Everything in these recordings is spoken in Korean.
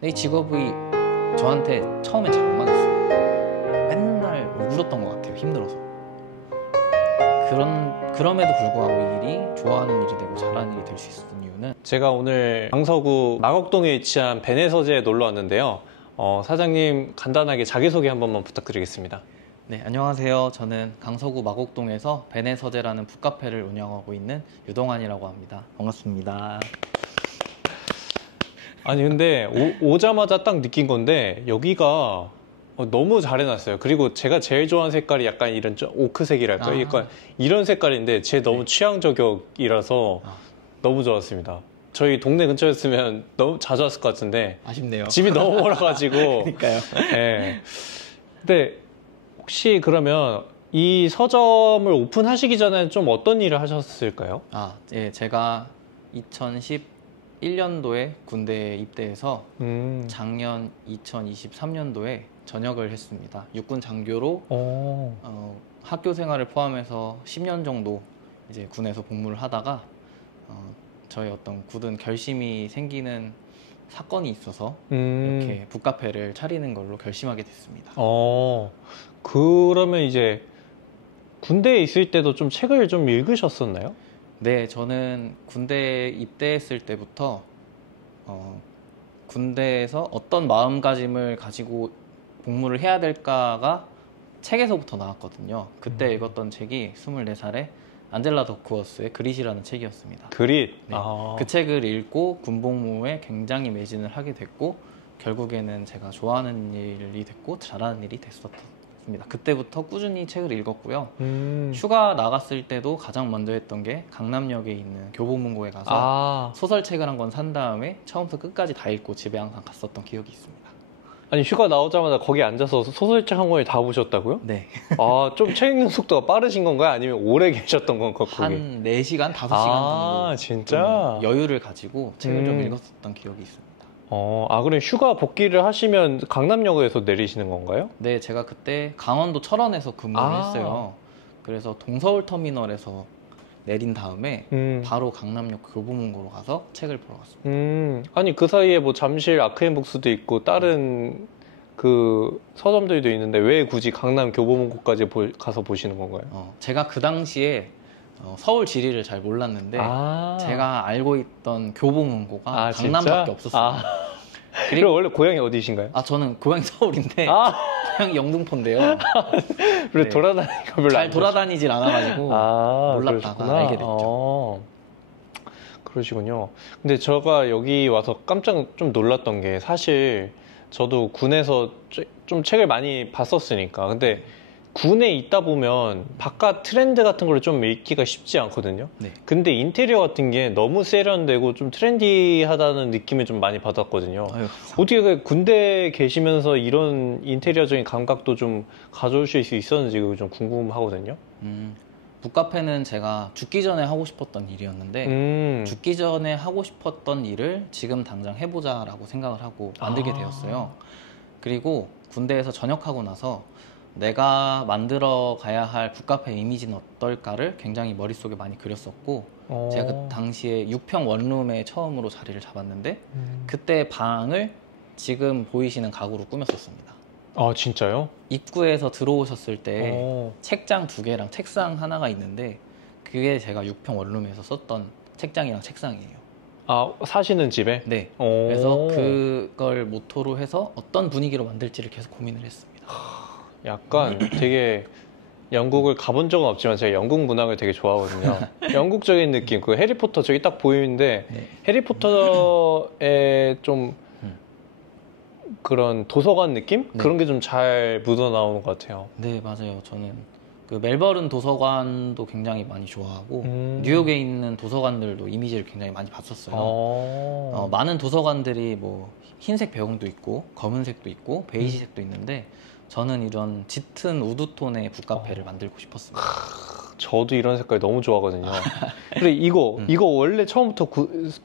근데 이 직업이 저한테 처음에 잘 안 맞았어요. 맨날 울었던 것 같아요. 힘들어서. 그럼에도 불구하고 이 일이 좋아하는 일이 되고 잘하는 일이 될 수 있었던 이유는, 제가 오늘 강서구 마곡동에 위치한 베네서재에 놀러 왔는데요. 사장님 간단하게 자기소개 한 번만 부탁드리겠습니다. 네, 안녕하세요. 저는 강서구 마곡동에서 베네서재라는 북카페를 운영하고 있는 유동환이라고 합니다. 반갑습니다. 아니 근데 오자마자 딱 느낀 건데 여기가 너무 잘 해놨어요. 그리고 제가 제일 좋아하는 색깔이 약간 이런 좀 오크색이랄까요? 약간 이런 색깔인데 제 너무 취향 저격이라서 너무 좋았습니다. 저희 동네 근처였으면 너무 자주 왔을 것 같은데 아쉽네요. 집이 너무 멀어가지고. 그러니까요. 네. 근데 혹시 그러면 이 서점을 오픈하시기 전에 좀 어떤 일을 하셨을까요? 예, 제가 2011년도에 군대에 입대해서 작년 2023년도에 전역을 했습니다. 육군 장교로 학교 생활을 포함해서 10년 정도 이제 군에서 복무를 하다가 저의 어떤 굳은 결심이 생기는 사건이 있어서 이렇게 북카페를 차리는 걸로 결심하게 됐습니다. 그러면 이제 군대에 있을 때도 좀 책을 좀 읽으셨었나요? 네, 저는 군대에 입대했을 때부터 군대에서 어떤 마음가짐을 가지고 복무를 해야 될까가 책에서부터 나왔거든요. 그때 읽었던 책이 24살에 안젤라 더크워스의 그릿이라는 책이었습니다. 그릿? 네, 그 책을 읽고 군복무에 굉장히 매진을 하게 됐고 결국에는 제가 좋아하는 일이 됐고 잘하는 일이 됐었습니다. 그때부터 꾸준히 책을 읽었고요. 휴가 나갔을 때도 가장 먼저 했던 게 강남역에 있는 교보문고에 가서 소설책을 한 권 산 다음에 처음부터 끝까지 다 읽고 집에 항상 갔었던 기억이 있습니다. 아니 휴가 나오자마자 거기 앉아서 소설책 한 권을 다 보셨다고요? 네. 좀 책 읽는 속도가 빠르신 건가요? 아니면 오래 계셨던 건가요? 한 4시간, 5시간 정도 진짜? 여유를 가지고 책을 좀 읽었었던 기억이 있습니다. 그럼 휴가 복귀를 하시면 강남역에서 내리시는 건가요? 네, 제가 그때 강원도 철원에서 근무를 했어요. 그래서 동서울터미널에서 내린 다음에 바로 강남역 교보문고로 가서 책을 보러 갔습니다. 아니 그 사이에 뭐 잠실 아크앤북스도 있고 다른 그 서점들도 있는데 왜 굳이 강남 교보문고까지 가서 보시는 건가요? 제가 그 당시에 서울 지리를 잘 몰랐는데 제가 알고 있던 교보문고가 강남밖에 없었어요. 그리고 원래 고향이 어디신가요? 저는 고향이 서울인데 고향이 영등포인데요. 그래, 돌아다니니까 별로 잘 돌아다니질 않아가지고 몰랐다가 그러셨구나. 알게 됐죠. 그러시군요. 근데 제가 여기 와서 깜짝 좀 놀랐던 게 사실 저도 군에서 좀 책을 많이 봤었으니까 근데 군에 있다 보면 바깥 트렌드 같은 걸 좀 읽기가 쉽지 않거든요. 근데 인테리어 같은 게 너무 세련되고 좀 트렌디하다는 느낌을 좀 많이 받았거든요. 어떻게 군대에 계시면서 이런 인테리어적인 감각도 좀 가져오실 수 있었는지 좀 궁금하거든요. 북카페는 제가 죽기 전에 하고 싶었던 일이었는데 죽기 전에 하고 싶었던 일을 지금 당장 해보자라고 생각을 하고 만들게 되었어요. 그리고 군대에서 전역하고 나서 내가 만들어 가야 할 북카페 이미지는 어떨까를 굉장히 머릿속에 많이 그렸었고 제가 그 당시에 6평 원룸에 처음으로 자리를 잡았는데 그때 방을 지금 보이시는 가구로 꾸몄었습니다. 진짜요? 입구에서 들어오셨을 때 책장 2개랑 책상 하나가 있는데 그게 제가 6평 원룸에서 썼던 책장이랑 책상이에요. 사시는 집에? 네. 그래서 그걸 모토로 해서 어떤 분위기로 만들지를 계속 고민을 했습니다. 약간 되게 영국을 가본 적은 없지만 제가 영국 문학을 되게 좋아하거든요. 영국적인 느낌, 그 해리포터 저기 딱 보이는데 해리포터의 좀 그런 도서관 느낌? 그런 게 좀 잘 묻어나오는 것 같아요. 네, 맞아요. 저는 그 멜버른 도서관도 굉장히 많이 좋아하고 뉴욕에 있는 도서관들도 이미지를 굉장히 많이 봤었어요. 많은 도서관들이 뭐 흰색 배경도 있고 검은색도 있고 베이지색도 있는데 저는 이런 짙은 우드톤의 북카페를 만들고 싶었습니다. 저도 이런 색깔 너무 좋아하거든요. 근데 이거 원래 처음부터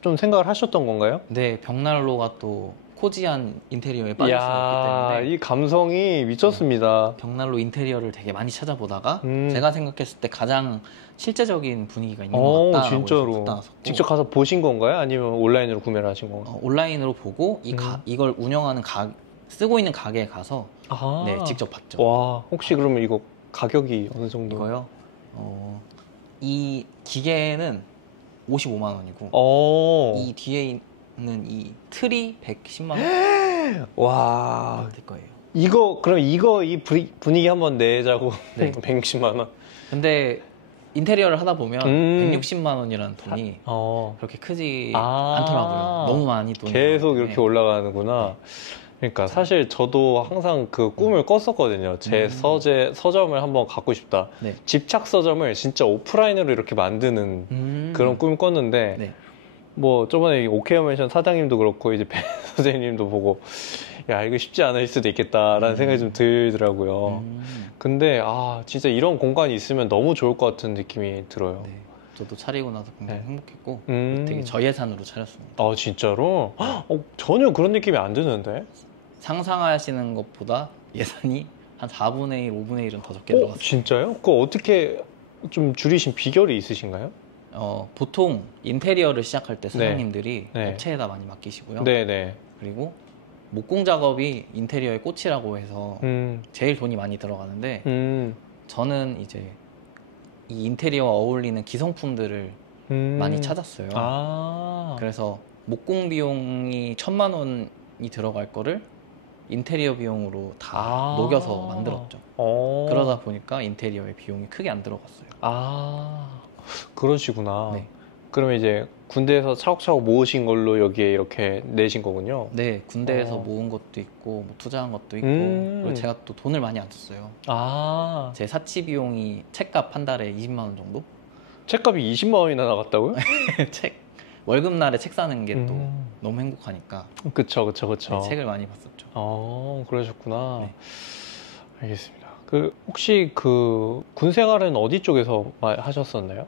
좀 생각을 하셨던 건가요? 네, 벽난로가 또 코지한 인테리어에 빠질 수가 야, 없기 때문에 이 감성이 미쳤습니다. 벽난로 인테리어를 되게 많이 찾아보다가 음. 제가 생각했을 때 가장 실제적인 분위기가 있는 것 오, 같다라고 해서 진짜로. 갖다 놨었고, 직접 가서 보신 건가요? 아니면 온라인으로 구매를 하신 건가요? 온라인으로 보고 이걸 운영하는 쓰고 있는 가게에 가서 아, 네, 직접 봤죠. 와, 혹시 그러면 이거 가격이 어느 정도? 이거요. 이 기계는 55만 원이고 이 뒤에 있는 이 틀이 110만 원 와, 될 거예요. 그럼 이 분위기 한번 내자고. 네. 160만 원. 근데 인테리어를 하다 보면 160만 원이라는 돈이 그렇게 크지 않더라고요. 너무 많이 돈이 계속 나오기 이렇게 때문에. 올라가는구나. 그러니까 사실 저도 항상 그 꿈을 꿨었거든요. 제 서점을 한번 갖고 싶다. 네. 집착 서점을 진짜 오프라인으로 이렇게 만드는 그런 꿈을 꿨는데 네. 뭐 저번에 오케어맨션 사장님도 그렇고 이제 배 선생님도 보고 야 이거 쉽지 않을 수도 있겠다라는 생각이 좀 들더라고요. 근데 진짜 이런 공간이 있으면 너무 좋을 것 같은 느낌이 들어요. 네. 저도 차리고 나서 굉장히 네. 행복했고 음. 되게 저예산으로 차렸습니다. 아 진짜로? 전혀 그런 느낌이 안 드는데? 상상하시는 것보다 예산이 한 4분의 1, 5분의 1은 더 적게 들어갔어요. 진짜요? 그거 어떻게 좀 줄이신 비결이 있으신가요? 보통 인테리어를 시작할 때 네. 사장님들이 네. 업체에다 많이 맡기시고요. 네네. 그리고 목공 작업이 인테리어의 꽃이라고 해서 제일 돈이 많이 들어가는데 저는 이제 이 인테리어와 어울리는 기성품들을 많이 찾았어요. 그래서 목공 비용이 1,000만 원이 들어갈 거를 인테리어 비용으로 다 녹여서 만들었죠. 그러다 보니까 인테리어의 비용이 크게 안 들어갔어요. 그러시구나. 네. 그러면 이제 군대에서 차곡차곡 모으신 걸로 여기에 이렇게 내신 거군요. 네, 군대에서 모은 것도 있고 뭐 투자한 것도 있고 그리고 제가 또 돈을 많이 안 썼어요. 제 사치 비용이 책값 한 달에 20만 원 정도? 책값이 20만 원이나 나갔다고요? 월급날에 책 사는 게 또 너무 행복하니까 그쵸. 네, 책을 많이 봤었죠. 그러셨구나. 네. 알겠습니다. 혹시 군 생활은 어디 쪽에서 하셨었나요?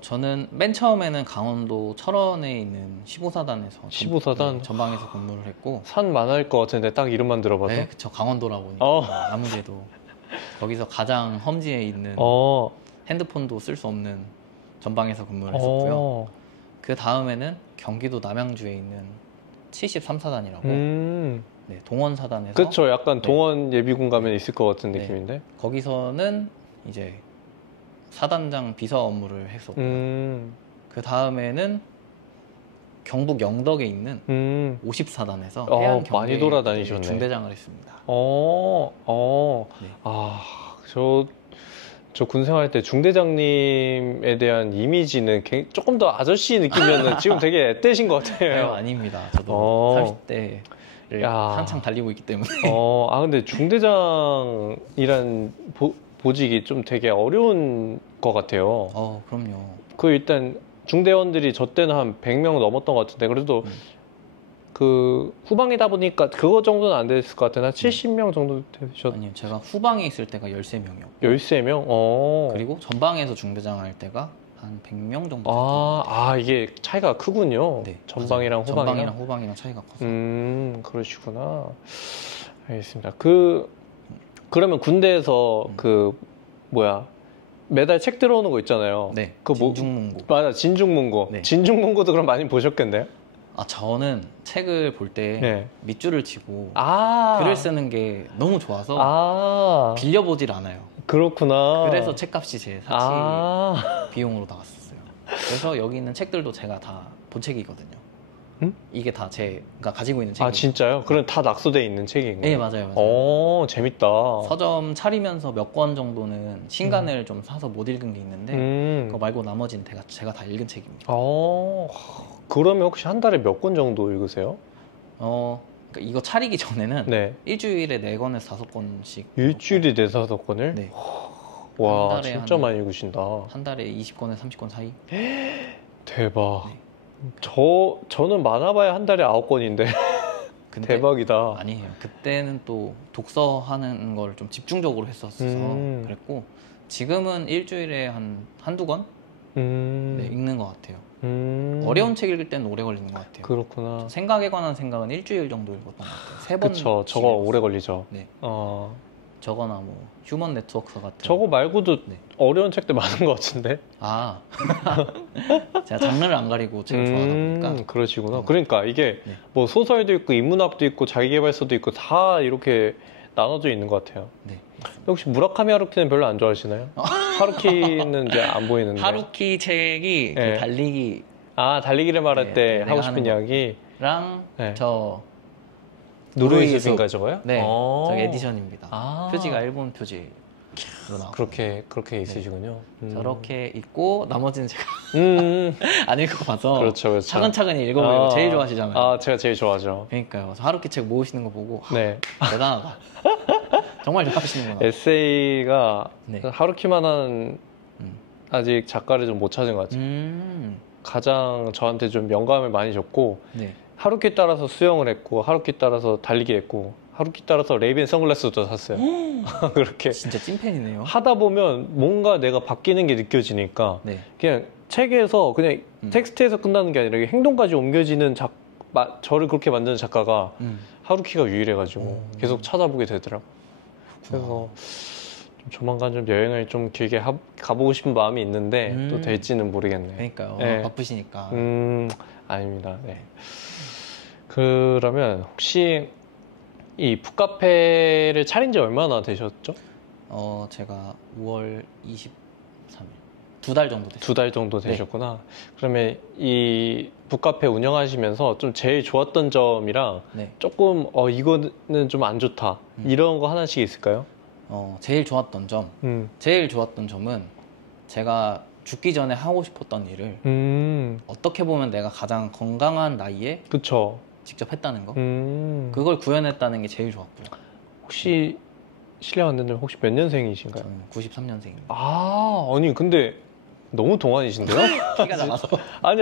저는 맨 처음에는 강원도 철원에 있는 15사단에서 15사단? 전방에서 근무를 했고 산 많을 것 같은데 딱 이름만 들어봐도. 네, 그쵸. 강원도라 보니까 아무래도 거기서 가장 험지에 있는 핸드폰도 쓸 수 없는 전방에서 근무를 했었고요. 그 다음에는 경기도 남양주에 있는 73사단이라고 네, 동원사단에서 그쵸. 약간 동원 예비군 가면 있을 것 같은 네. 느낌인데. 거기서는 이제 사단장 비서 업무를 했었고요. 그 다음에는 경북 영덕에 있는 50사단에서 해안 많이 돌아다니셨네. 중대장을 했습니다. 네. 저 군 생활 때 중대장님에 대한 이미지는 조금 더 아저씨 느낌이었는데 지금 되게 앳되신 것 같아요. 아닙니다. 저도 30대를 한창 달리고 있기 때문에. 근데 중대장이란 보직이 좀 되게 어려운 것 같아요. 그럼요. 일단 중대원들이 저 때는 한 100명 넘었던 것 같은데 그래도 후방이다 보니까 그거 정도는 안 됐을 것 같은데 한 70명 정도 되셨... 아니요. 제가 후방에 있을 때가 13명이요. 13명? 그리고 전방에서 중대장 할 때가 한 100명 정도 됐어요. 이게 차이가 크군요. 네, 전방이랑 후방이랑. 전방이랑 후방이랑 차이가 커서. 그러시구나. 알겠습니다. 그러면 군대에서 매달 책 들어오는 거 있잖아요. 네. 진중문고. 맞아, 진중문고. 네. 진중문고도 그럼 많이 보셨겠네요? 저는 책을 볼 때 밑줄을 치고 글을 쓰는 게 너무 좋아서 빌려보질 않아요. 그렇구나. 그래서 책값이 제 사치 비용으로 나갔었어요. 그래서 여기 있는 책들도 제가 다 본책이거든요. 이게 다 제가 가지고 있는 책이에요. 진짜요? 그럼 다 낙서돼 있는 책인가요? 네, 맞아요. 재밌다. 서점 차리면서 몇 권 정도는 신간을 좀 사서 못 읽은 게 있는데 그거 말고 나머지는 제가 다 읽은 책입니다. 그러면 혹시 한 달에 몇 권 정도 읽으세요? 그러니까 이거 차리기 전에는 일주일에 4권에서 5권씩. 일주일에 4, 5권을? 네. 와, 진짜 많이 읽으신다. 한 달에 20권에서 30권 사이? 대박. 저는 많아봐야 한 달에 9권인데. 대박이다. 아니에요. 그때는 또 독서하는 걸 좀 집중적으로 했었어서 그랬고 지금은 일주일에 한두 권? 읽는 것 같아요. 어려운 책 읽을 때는 오래 걸리는 것 같아요. 그렇구나. 생각에 관한 생각은 일주일 정도 읽었던 것 같아요. 3번. 그쵸. 저거 오래 걸리죠. 네. 어. 저거나 뭐 휴먼 네트워크 같은. 저거 말고도 네. 어려운 책들 많은 것 같은데. 아, 제가 장르를 안 가리고 책을 좋아하다 보니까. 그러시구나. 그러니까 이게 네. 뭐 소설도 있고 인문학도 있고 자기계발서도 있고 다 이렇게 나눠져 있는 것 같아요. 네. 혹시 무라카미 하루키는 별로 안 좋아하시나요? 하루키는 이제 안 보이는데. 하루키 책이 그 네. 달리기랑 아, 달리기를 말할 네, 때 내가 하고 싶은 하는 이야기. 네. 저 노르웨이즈인가 저거요? 네, 어. 저기 에디션입니다. 아. 표지가 일본 표지로 나와. 그렇게 있으시군요. 저렇게 읽고 나머지는 제가 음. 안 읽어봐서 그렇죠, 그렇죠. 차근차근히 읽어보고 아. 제일 좋아하시잖아요. 아, 제가 제일 좋아하죠. 그러니까요. 그래서 하루키 책 모으시는 거 보고 네. 대단하다. 정말 좋아하시는구나. 에세이가 네. 하루키만한 음. 아직 작가를 좀 못 찾은 것 같아요. 가장 저한테 좀 영감을 많이 줬고 네. 하루키 따라서 수영을 했고 하루키 따라서 달리기 했고 하루키 따라서 레이벤 선글라스도 샀어요. 그렇게 진짜 찐팬이네요. 하다 보면 뭔가 내가 바뀌는 게 느껴지니까 네. 그냥 책에서 그냥 텍스트에서 끝나는 게 아니라 이게 행동까지 옮겨지는 저를 그렇게 만드는 작가가 하루키가 유일해가지고 계속 찾아보게 되더라고. 그래서 좀 조만간 좀 여행을 좀 길게 가보고 싶은 마음이 있는데 또 될지는 모르겠네요. 그러니까요. 네. 바쁘시니까. 아닙니다. 네. 그러면 혹시 이 북카페를 차린 지 얼마나 되셨죠? 제가 5월 23일. 2달 정도 됐어요. 2달 정도 되셨구나. 그러면 이 북카페 운영하시면서 좀 제일 좋았던 점이랑 네. 조금 이거는 좀 안 좋다 이런 거 하나씩 있을까요? 제일 좋았던 점. 제일 좋았던 점은 제가 죽기 전에 하고 싶었던 일을 어떻게 보면 내가 가장 건강한 나이에 그쵸. 직접 했다는 거. 그걸 구현했다는 게 제일 좋았고요. 혹시 실례가 안 된다면 혹시 몇 년생이신가요? 저는 93년생입니다. 아, 아니 근데 너무 동안이신데요? 키가 작아서. 아니.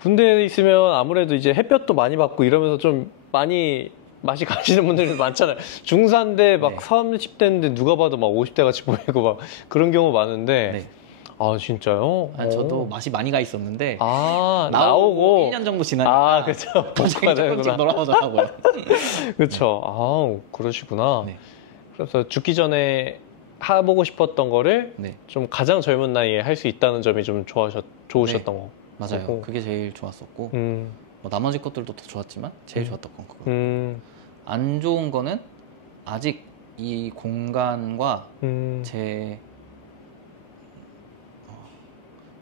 군대에 있으면 아무래도 이제 햇볕도 많이 받고 이러면서 좀 많이 맛이 가시는 분들이 많잖아요. 중산대 막 네. 30대인데 누가 봐도 막 50대 같이 보이고 막 그런 경우 많은데. 네. 아, 진짜요? 아니, 저도 맛이 많이 가 있었는데 아, 나오고 1년 정도 지나니까 아, 그쵸. 갑자기 조금씩 돌아오더라고요. 그쵸. 아, 그러시구나. 네. 그래서 죽기 전에 해보고 싶었던 거를 네. 좀 가장 젊은 나이에 할 수 있다는 점이 좀 좋으셨던 거. 맞아요. 그거. 그게 제일 좋았었고 음, 뭐 나머지 것들도 더 좋았지만 제일 좋았던 건 그거. 안 좋은 거는 아직 이 공간과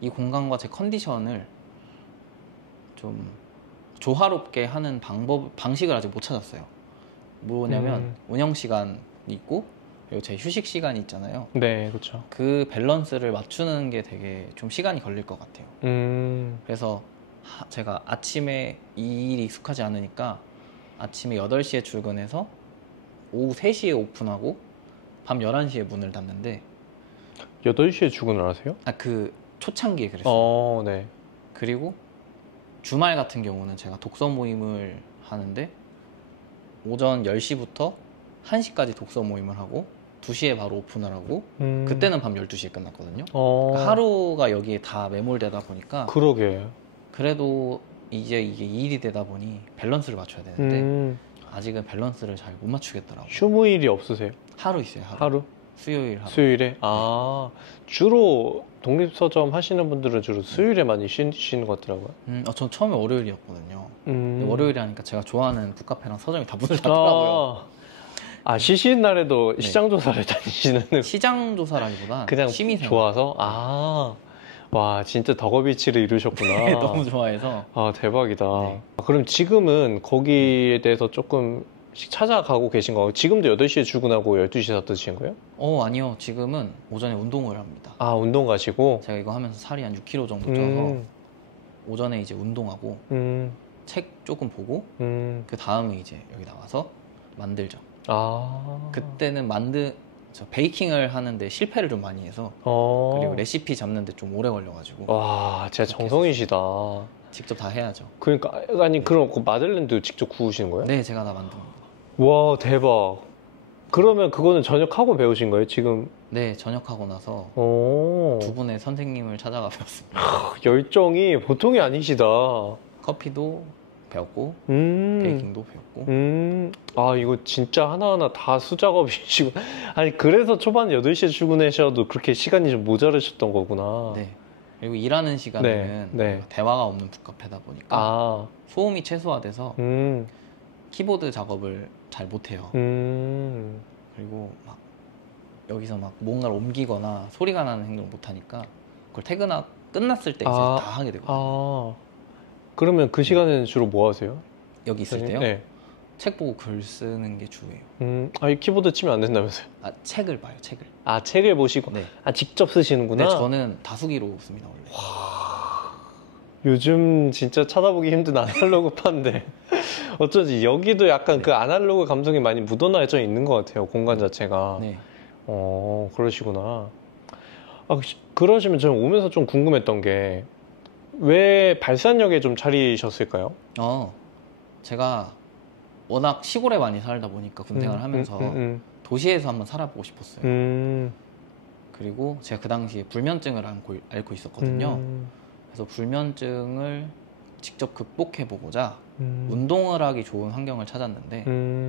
이 공간과 제 컨디션을 좀 조화롭게 하는 방식을 아직 못 찾았어요. 뭐냐면 운영 시간이 있고 그리고 제 휴식 시간이 있잖아요. 네, 그렇죠. 그 밸런스를 맞추는 게 되게 좀 시간이 걸릴 것 같아요. 그래서 제가 아침에 이 일이 익숙하지 않으니까 아침에 8시에 출근해서 오후 3시에 오픈하고 밤 11시에 문을 닫는데 8시에 출근을 하세요? 그 초창기에 그랬어요. 네. 그리고 주말 같은 경우는 제가 독서 모임을 하는데 오전 10시부터 1시까지 독서 모임을 하고 2시에 바로 오픈을 하고 그때는 밤 12시에 끝났거든요. 그러니까 하루가 여기에 다 매몰되다 보니까 그러게. 그래도 이제 이게 일이 되다 보니 밸런스를 맞춰야 되는데 아직은 밸런스를 잘 못 맞추겠더라고요. 휴무일이 없으세요? 하루 있어요. 하루? 수요일 하루. 수요일에? 아, 주로 독립서점 하시는 분들은 주로 수요일에 많이 쉬는 것 같더라고요. 전 처음에 월요일이었거든요. 근데 월요일에 하니까 제가 좋아하는 북카페랑 서점이 다 문을 닫더라고요. 쉬시는 날에도 시장 조사를 다니시는 시장 조사라기보다 그냥 취미생활. 좋아서? 와, 진짜 덕업일치를 이루셨구나. 너무 좋아해서. 대박이다. 네. 그럼 지금은 거기에 대해서 조금씩 찾아가고 계신 거예요? 지금도 8시에 출근하고 12시에 닫으신 거예요? 아니요. 지금은 오전에 운동을 합니다. 운동 가시고? 제가 이거 하면서 살이 한 6kg 정도 쪄서 오전에 이제 운동하고 책 조금 보고 그 다음에 이제 여기 나와서 만들죠. 그때는 저 베이킹을 하는데 실패를 좀 많이 해서 그리고 레시피 잡는데 좀 오래 걸려가지고 와, 진짜 정성이시다. 직접 다 해야죠. 그러니까 그럼 그 마들렌도 직접 구우시는 거예요? 네, 제가 다 만든 겁니다. 와, 대박. 그러면 그거는 전역하고 배우신 거예요? 지금 네, 전역하고 나서 오, 두 분의 선생님을 찾아가 배웠습니다. 열정이 보통이 아니시다. 커피도 배웠고 음, 베이킹도 배웠고. 아, 이거 진짜 하나하나 다 수작업이시고. 아니, 그래서 초반에 8시에 출근하셔도 그렇게 시간이 좀 모자르셨던 거구나. 네. 그리고 일하는 시간에는 네. 대화가 없는 북카페다 보니까 아, 소음이 최소화돼서 음, 키보드 작업을 잘 못해요. 음. 그리고 막 여기서 막 뭔가를 옮기거나 소리가 나는 행동을 못하니까 그걸 끝났을 때 이제 아, 다 하게 되거든요. 아, 그러면 그 시간에는 주로 뭐 하세요? 여기 있을 때요? 네. 책 보고 글 쓰는 게 주예요. 아, 이 키보드 치면 안 된다면서요? 아, 책을 봐요, 책을. 아, 책을 보시고, 네. 아, 직접 쓰시는구나? 네, 저는 다수기로 씁니다, 원래. 요즘 진짜 찾아보기 힘든 아날로그판데 어쩐지 여기도 약간 그 아날로그 감성이 많이 묻어나져 있는 것 같아요, 공간 자체가. 네. 그러시구나. 아, 그러시면 저는 오면서 좀 궁금했던 게 왜 발산역에 좀 차리셨을까요? 제가 워낙 시골에 많이 살다 보니까 군 생활을 하면서 도시에서 한번 살아보고 싶었어요. 그리고 제가 그 당시에 불면증을 앓고 있었거든요. 그래서 불면증을 직접 극복해보고자 운동을 하기 좋은 환경을 찾았는데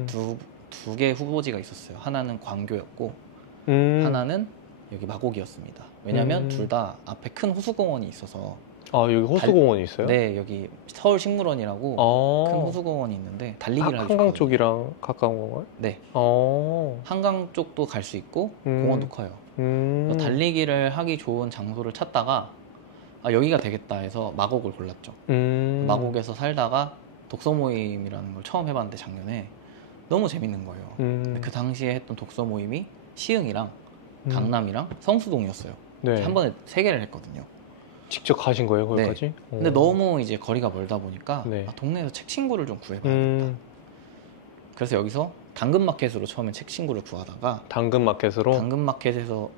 두 개의 후보지가 있었어요. 하나는 광교였고 하나는 여기 마곡이었습니다. 왜냐면 둘 다 앞에 큰 호수공원이 있어서. 아, 여기 호수공원이 있어요? 네, 여기 서울식물원이라고 큰 호수공원이 있는데 달리기를 하기 한강 좋거든요. 쪽이랑 가까운 건가요? 네, 한강 쪽도 갈 수 있고 공원도 커요. 달리기를 하기 좋은 장소를 찾다가 여기가 되겠다 해서 마곡을 골랐죠. 마곡에서 살다가 독서 모임이라는 걸 처음 해봤는데 작년에 너무 재밌는 거예요. 근데 그 당시에 했던 독서 모임이 시흥이랑 강남이랑 성수동이었어요. 네. 한 번에 3개를 했거든요. 직접 가신 거예요, 거기까지? 네. 근데 너무 이제 거리가 멀다 보니까 네. 동네에서 책 친구를 좀 구해봐야겠다. 그래서 여기서 당근마켓으로 처음에 책 친구를 구하다가 당근마켓으로? 당근마켓에서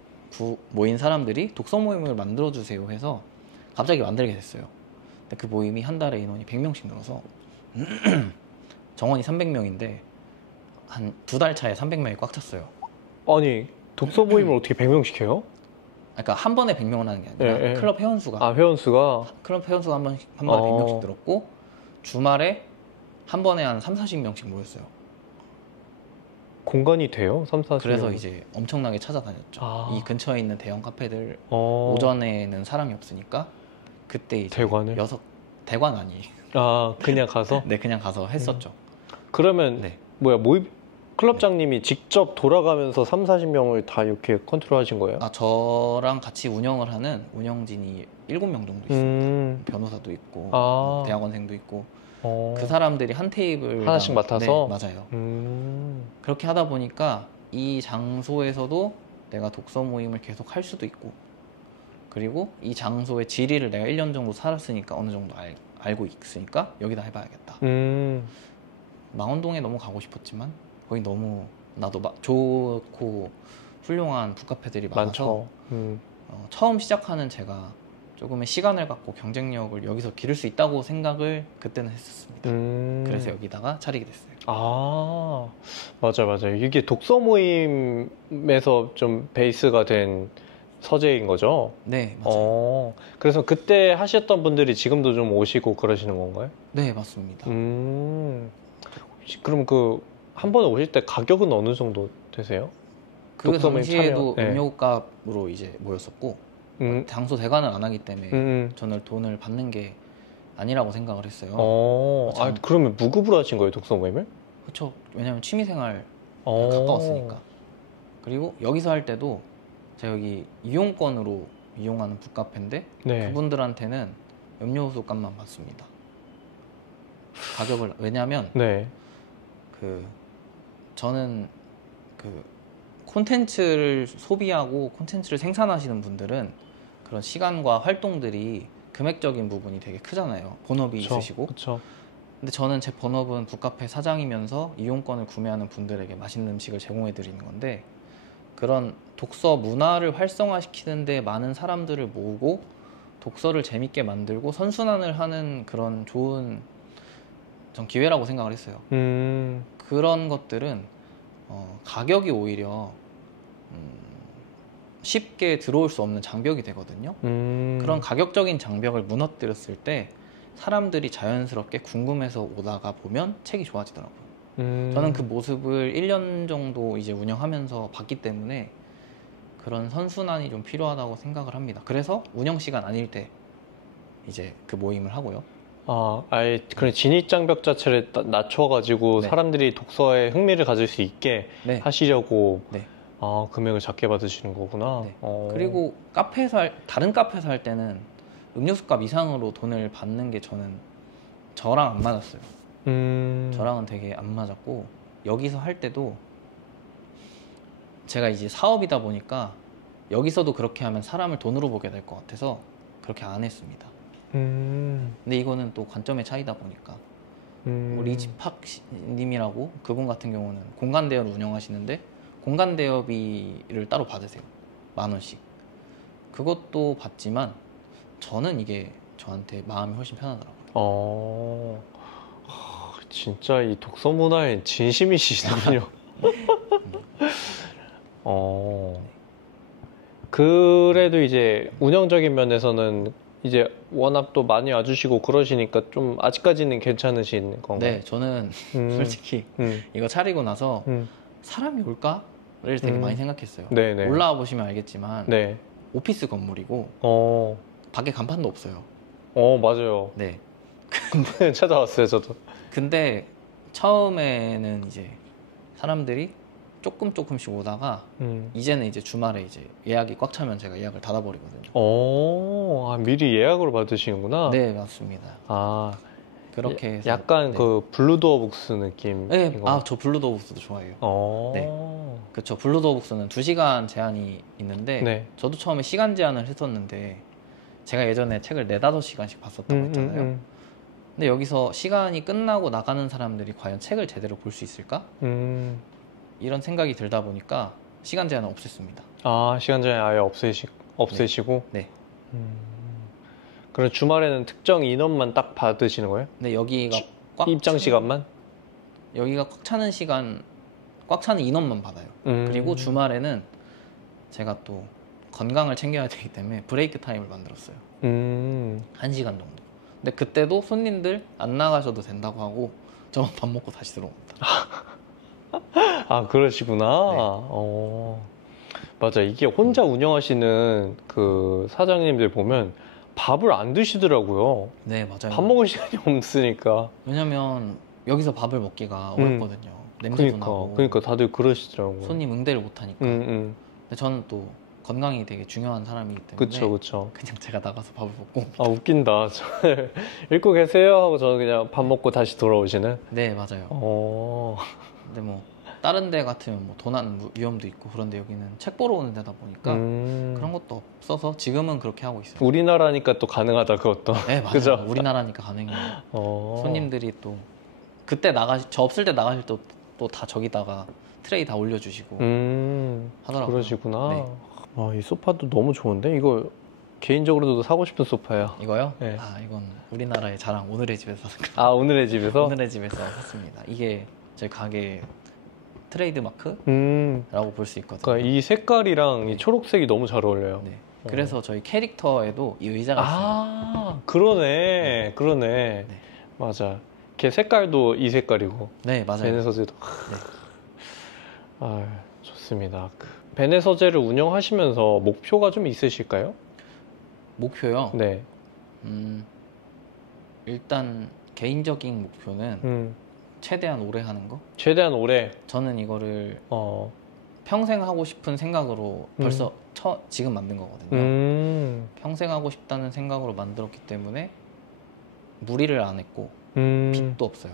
모인 사람들이 독서 모임을 만들어주세요 해서 갑자기 만들게 됐어요. 근데 그 모임이 한 달에 인원이 100명씩 늘어서 정원이 300명인데 한 2달 차에 300명이 꽉 찼어요. 아니, 독서 모임을 어떻게 100명씩 해요? 그러니까 한 번에 100명을 하는 게 아니라 예, 예. 클럽 회원수가 아, 회원수가? 클럽 회원수가 한 번에 100명씩 늘었고 주말에 한 번에 한 3, 40명씩 모였어요. 공간이 돼요? 3, 40명? 그래서 이제 엄청나게 찾아다녔죠. 이 근처에 있는 대형 카페들 오전에는 사람이 없으니까 그때 이제 대관을? 대관 아니에요. 아, 그냥 가서? 네, 그냥 가서 했었죠. 그러면 네. 클럽장님이 직접 돌아가면서 3, 40명을 다 이렇게 컨트롤 하신 거예요? 저랑 같이 운영을 하는 운영진이 7명 정도 있습니다. 변호사도 있고 대학원생도 있고 그 사람들이 한 테이블 하나씩 맡아서? 네, 맞아요. 그렇게 하다 보니까 이 장소에서도 내가 독서 모임을 계속 할 수도 있고 그리고 이 장소의 지리를 내가 1년 정도 살았으니까 어느 정도 알고 있으니까 여기다 해봐야겠다. 망원동에 너무 가고 싶었지만 거기 너무 나도 좋고 훌륭한 북카페들이 많아서 처음 시작하는 제가 조금의 시간을 갖고 경쟁력을 여기서 기를 수 있다고 생각을 그때는 했었습니다. 그래서 여기다가 차리게 됐어요. 아, 맞아요. 이게 독서 모임에서 좀 베이스가 된 서재인 거죠? 네, 맞아요. 그래서 그때 하셨던 분들이 지금도 좀 오시고 그러시는 건가요? 네, 맞습니다. 그럼 한 번에 오실 때 가격은 어느 정도 되세요? 그 당시에도 네. 음료값으로 이제 모였었고 장소 대관을 안 하기 때문에 저는 돈을 받는 게 아니라고 생각을 했어요. 그러면 무급으로 하신 거예요, 독서 모임을? 그렇죠. 왜냐면 취미생활 가까웠으니까. 그리고 여기서 할 때도 제가 여기 이용권으로 이용하는 북카페인데 네. 그분들한테는 음료수 값만 받습니다. 가격을 왜냐면 네. 저는 콘텐츠를 소비하고 콘텐츠를 생산하시는 분들은 그런 시간과 활동들이 금액적인 부분이 되게 크잖아요. 본업이 있으시고. 그쵸. 근데 저는 제 본업은 북카페 사장이면서 이용권을 구매하는 분들에게 맛있는 음식을 제공해 드리는 건데 그런 독서 문화를 활성화시키는데 많은 사람들을 모으고 독서를 재밌게 만들고 선순환을 하는 그런 좋은 전 기회라고 생각을 했어요. 그런 것들은 가격이 오히려 쉽게 들어올 수 없는 장벽이 되거든요. 그런 가격적인 장벽을 무너뜨렸을 때 사람들이 자연스럽게 궁금해서 오다가 보면 책이 좋아지더라고요. 저는 그 모습을 1년 정도 이제 운영하면서 봤기 때문에 그런 선순환이 좀 필요하다고 생각을 합니다. 그래서 운영 시간 아닐 때 이제 그 모임을 하고요. 아, 아예 그런 진입장벽 자체를 낮춰가지고 네. 사람들이 독서에 흥미를 가질 수 있게 네. 하시려고 네. 금액을 작게 받으시는 거구나. 네. 그리고 다른 카페에서 할 때는 음료수값 이상으로 돈을 받는 게 저랑 안 맞았어요. 저랑은 되게 안 맞았고, 여기서 할 때도 제가 이제 사업이다 보니까 여기서도 그렇게 하면 사람을 돈으로 보게 될 것 같아서 그렇게 안 했습니다. 근데 이거는 또 관점의 차이다 보니까 리지팍 님이라고, 그분 같은 경우는 공간 대여를 운영하시는데 공간 대여비를 따로 받으세요. 10,000원씩. 그것도 받지만 저는 이게 저한테 마음이 훨씬 편하더라고요. 진짜 이 독서 문화에 진심이시군요. 그래도 이제 운영적인 면에서는 이제 워낙 또 많이 와주시고 그러시니까 좀 아직까지는 괜찮으신 건가요? 네, 저는 솔직히 이거 차리고 나서 사람이 올까를 되게 많이 생각했어요. 네네. 올라와 보시면 알겠지만 네. 오피스 건물이고 밖에 간판도 없어요. 맞아요. 네. 찾아왔어요, 저도. 근데 처음에는 이제 사람들이 조금씩 오다가 이제는 이제 주말에 이제 예약이 꽉 차면 제가 예약을 닫아버리거든요. 미리 예약으로 받으시는구나. 네, 맞습니다. 그렇게 해서 약간 네. 그 블루도어 북스 느낌. 네, 저 블루도어 북스도 좋아해요. 네. 그쵸. 블루도어 북스는 2시간 제한이 있는데 네. 저도 처음에 시간 제한을 했었는데 제가 예전에 책을 4, 5시간씩 봤었다고 했잖아요. 근데 여기서 시간이 끝나고 나가는 사람들이 과연 책을 제대로 볼 수 있을까? 이런 생각이 들다 보니까 시간 제한을 없앴습니다. 시간 제한 아예 없애시고? 네. 그럼 주말에는 특정 인원만 딱 받으시는 거예요? 근데 여기가 입장 시간만? 여기가 꽉 차는 인원만 받아요. 그리고 주말에는 제가 또 건강을 챙겨야 되기 때문에 브레이크 타임을 만들었어요. 1시간 정도. 근데 그때도 손님들 안 나가셔도 된다고 하고 저만 밥 먹고 다시 들어옵니다. 그러시구나. 네. 맞아. 이게 혼자 운영하시는 그 사장님들 보면 밥을 안 드시더라고요. 네, 맞아요. 밥 먹을 시간이 없으니까. 왜냐면 여기서 밥을 먹기가 어렵거든요. 냄새도 나고. 그러니까 다들 그러시더라고요. 손님 응대를 못 하니까. 근데 저는 또 건강이 되게 중요한 사람이기 때문에 그쵸. 그냥 제가 나가서 밥을 먹고. 웃긴다. 읽고 계세요? 하고 저는 그냥 밥 먹고 다시 돌아오시는? 네, 맞아요. 근데 뭐 다른 데 같으면 뭐 도난 위험도 있고 그런데 여기는 책 보러 오는 데다 보니까 그런 것도 없어서 지금은 그렇게 하고 있어요. 우리나라니까 또 가능하다, 그것도. 네, 맞아요. 그죠? 우리나라니까 가능해요. 손님들이 또 그때 저 없을 때 나가실 때 또 다 저기다가 트레이 다 올려주시고 하더라고요. 그러시구나. 네. 이 소파도 너무 좋은데? 이거 개인적으로도 사고 싶은 소파예요. 이거요? 네. 이건 우리나라의 자랑 오늘의 집에서 산 거. 오늘의 집에서? 오늘의 집에서 샀습니다. 이게 저희 가게 트레이드 마크라고 볼 수 있거든요. 그러니까 이 색깔이랑 네. 이 초록색이 너무 잘 어울려요. 네. 그래서 저희 캐릭터에도 이 의자가 있어요. 그러네. 그러네. 네. 맞아. 걔 색깔도 이 색깔이고. 네, 맞아요. 베네 서재도. 네. 좋습니다. 베네 서재를 운영하시면서 목표가 좀 있으실까요? 목표요? 네. 일단 개인적인 목표는 최대한 오래 하는 거. 최대한 오래. 저는 이거를 평생 하고 싶은 생각으로 벌써 지금 만든 거거든요. 평생 하고 싶다는 생각으로 만들었기 때문에 무리를 안 했고 빚도 없어요.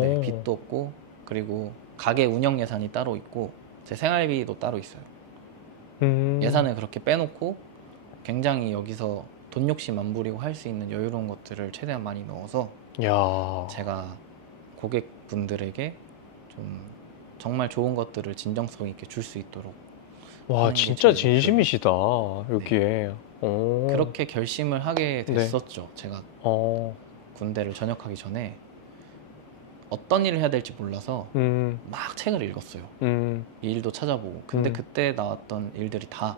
네, 빚도 없고 그리고 가게 운영 예산이 따로 있고 제 생활비도 따로 있어요. 예산을 그렇게 빼놓고 굉장히 여기서 돈 욕심 안 부리고 할 수 있는 여유로운 것들을 최대한 많이 넣어서 제가 고객분들에게 좀 정말 좋은 것들을 진정성 있게 줄 수 있도록. 와, 진짜 진심이시다, 여기에. 네. 그렇게 결심을 하게 됐었죠. 제가 군대를 전역하기 전에 어떤 일을 해야 될지 몰라서 막 책을 읽었어요. 이 일도 찾아보고. 근데 그때 나왔던 일들이 다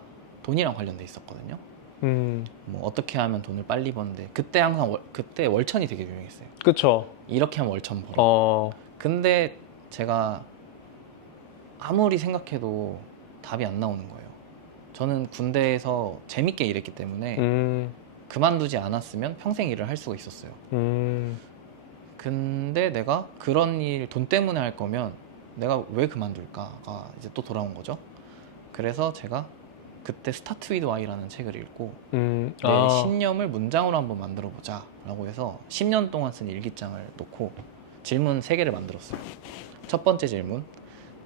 돈이랑 관련돼 있었거든요. 음, 뭐 어떻게 하면 돈을 빨리 버는데 그때 항상 그때 월천이 되게 유행했어요. 그쵸. 이렇게 하면 월천 벌어. 어, 근데 제가 아무리 생각해도 답이 안 나오는 거예요. 저는 군대에서 재밌게 일했기 때문에 그만두지 않았으면 평생 일을 할 수가 있었어요. 근데 내가 그런 일 돈 때문에 할 거면 내가 왜 그만둘까가 이제 또 돌아온 거죠. 그래서 제가 그때 스타트 위드 와이라는 책을 읽고 내 신념을 문장으로 한번 만들어 보자 라고 해서 10년 동안 쓴 일기장을 놓고 질문 3개를 만들었어요. 첫 번째 질문,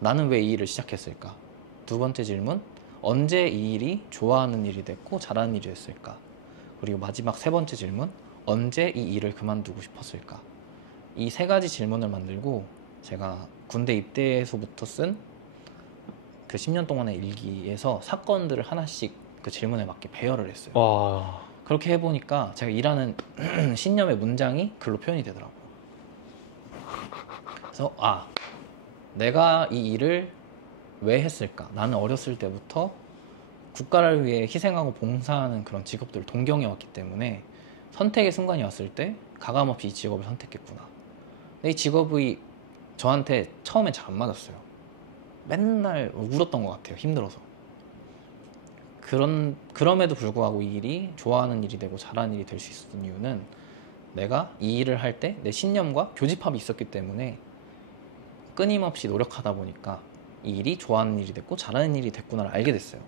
나는 왜 이 일을 시작했을까? 두 번째 질문, 언제 이 일이 좋아하는 일이 됐고 잘하는 일이 됐을까? 그리고 마지막 세 번째 질문, 언제 이 일을 그만두고 싶었을까? 이 3가지 질문을 만들고 제가 군대 입대에서부터 쓴 그 10년 동안의 일기에서 사건들을 하나씩 그 질문에 맞게 배열을 했어요. 와, 그렇게 해보니까 제가 일하는 신념의 문장이 글로 표현이 되더라고요. 그래서 내가 이 일을 왜 했을까? 나는 어렸을 때부터 국가를 위해 희생하고 봉사하는 그런 직업들을 동경해 왔기 때문에 선택의 순간이 왔을 때 가감없이 이 직업을 선택했구나. 근데 이 직업이 저한테 처음엔 잘 안 맞았어요. 맨날 울었던 것 같아요. 힘들어서. 그럼에도 불구하고 이 일이 좋아하는 일이 되고 잘하는 일이 될 수 있었던 이유는 내가 이 일을 할 때 내 신념과 교집합이 있었기 때문에 끊임없이 노력하다 보니까 이 일이 좋아하는 일이 됐고 잘하는 일이 됐구나를 알게 됐어요.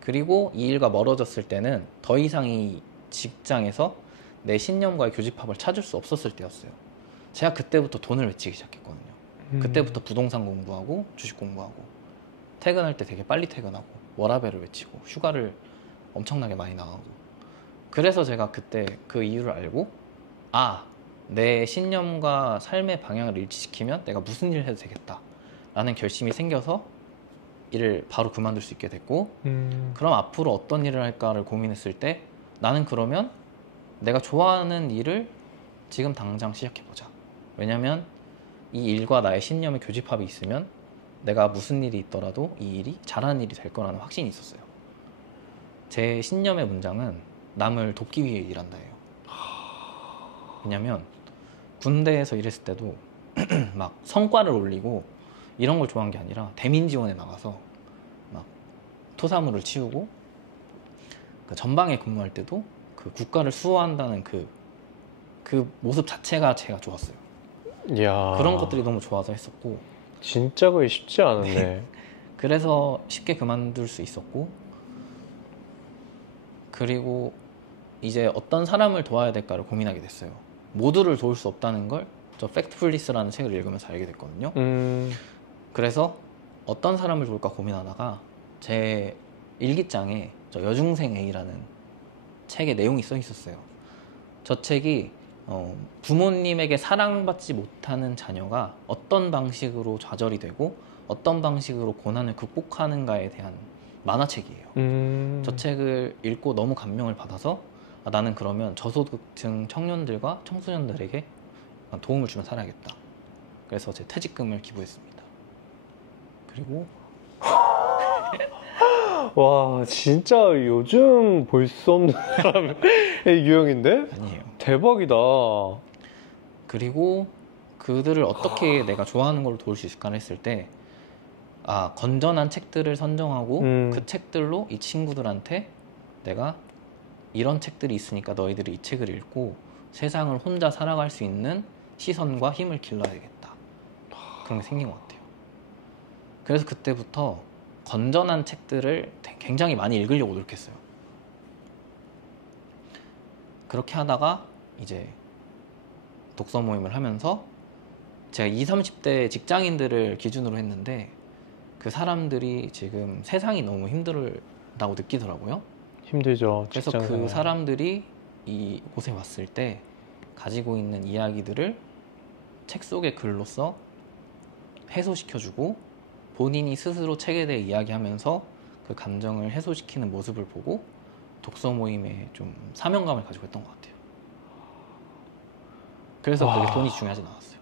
그리고 이 일과 멀어졌을 때는 더 이상 이 직장에서 내 신념과의 교집합을 찾을 수 없었을 때였어요. 제가 그때부터 돈을 외치기 시작했거든요. 그때부터 부동산 공부하고 주식 공부하고 퇴근할 때 되게 빨리 퇴근하고 워라밸을 외치고 휴가를 엄청나게 많이 나가고 그래서 제가 그때 그 이유를 알고 내 신념과 삶의 방향을 일치시키면 내가 무슨 일을 해도 되겠다 라는 결심이 생겨서 일을 바로 그만둘 수 있게 됐고 그럼 앞으로 어떤 일을 할까를 고민했을 때 나는 그러면 내가 좋아하는 일을 지금 당장 시작해보자. 왜냐면 이 일과 나의 신념의 교집합이 있으면 내가 무슨 일이 있더라도 이 일이 잘하는 일이 될 거라는 확신이 있었어요. 제 신념의 문장은 남을 돕기 위해 일한다예요. 왜냐면 군대에서 일했을 때도 막 성과를 올리고 이런 걸 좋아한 게 아니라 대민 지원에 나가서 막 토사물을 치우고 그 전방에 근무할 때도 그 국가를 수호한다는 그 모습 자체가 제가 좋았어요. 이야, 그런 것들이 너무 좋아서 했었고 진짜 그게 쉽지 않은데. 그래서 쉽게 그만둘 수 있었고 그리고 이제 어떤 사람을 도와야 될까를 고민하게 됐어요. 모두를 도울 수 없다는 걸 저 팩트풀리스라는 책을 읽으면서 알게 됐거든요. 그래서 어떤 사람을 도울까 고민하다가 제 일기장에 저 여중생 A라는 책의 내용이 써 있었어요. 저 책이 부모님에게 사랑받지 못하는 자녀가 어떤 방식으로 좌절이 되고 어떤 방식으로 고난을 극복하는가에 대한 만화책이에요. 저 책을 읽고 너무 감명을 받아서 나는 그러면 저소득층 청년들과 청소년들에게 도움을 주며 살아야겠다. 그래서 제 퇴직금을 기부했습니다. 그리고 와, 진짜 요즘 볼 수 없는 사람의 유형인데? 아니에요. 대박이다. 그리고 그들을 어떻게 내가 좋아하는 걸로 도울 수 있을까 했을 때 건전한 책들을 선정하고 그 책들로 이 친구들한테 내가 이런 책들이 있으니까 너희들이 이 책을 읽고 세상을 혼자 살아갈 수 있는 시선과 힘을 길러야 되겠다. 그런 게 생긴 것 같아요. 그래서 그때부터 건전한 책들을 굉장히 많이 읽으려고 노력했어요. 그렇게 하다가 이제 독서 모임을 하면서 제가 20, 30대 직장인들을 기준으로 했는데 그 사람들이 지금 세상이 너무 힘들다고 느끼더라고요. 힘들죠. 그래서 그 사람들이 이곳에 왔을 때 가지고 있는 이야기들을 책 속의 글로써 해소시켜주고 본인이 스스로 책에 대해 이야기하면서 그 감정을 해소시키는 모습을 보고 독서 모임에 좀 사명감을 가지고 했던 것 같아요. 그래서 그게 돈이 중요하진 않았어요.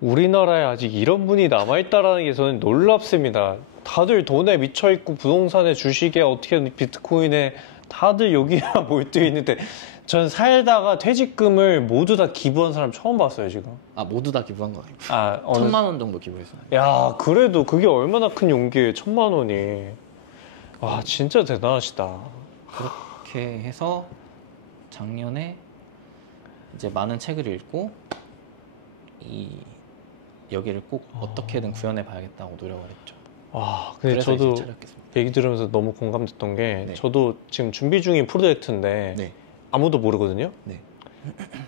우리나라에 아직 이런 분이 남아있다라는 게 저는 놀랍습니다. 다들 돈에 미쳐있고 부동산에 주식에 어떻게 비트코인에 다들 여기에 몰두해 있는데 전 살다가 퇴직금을 모두 다 기부한 사람 처음 봤어요, 지금. 아, 모두 다 기부한 거 아니고. 아, 1,000만 원 정도 기부했어요. 야, 그래도 그게 얼마나 큰 용기예요, 1,000만 원이. 와, 진짜 대단하시다. 그렇게 해서 작년에 이제 많은 책을 읽고 여기를 꼭 어떻게든 구현해 봐야겠다고 노력을 했죠. 와, 근데 그래서 저도 이제 차렸겠습니다. 얘기 들으면서 너무 공감됐던 게 네. 저도 지금 준비 중인 프로젝트인데 네. 아무도 모르거든요. 네.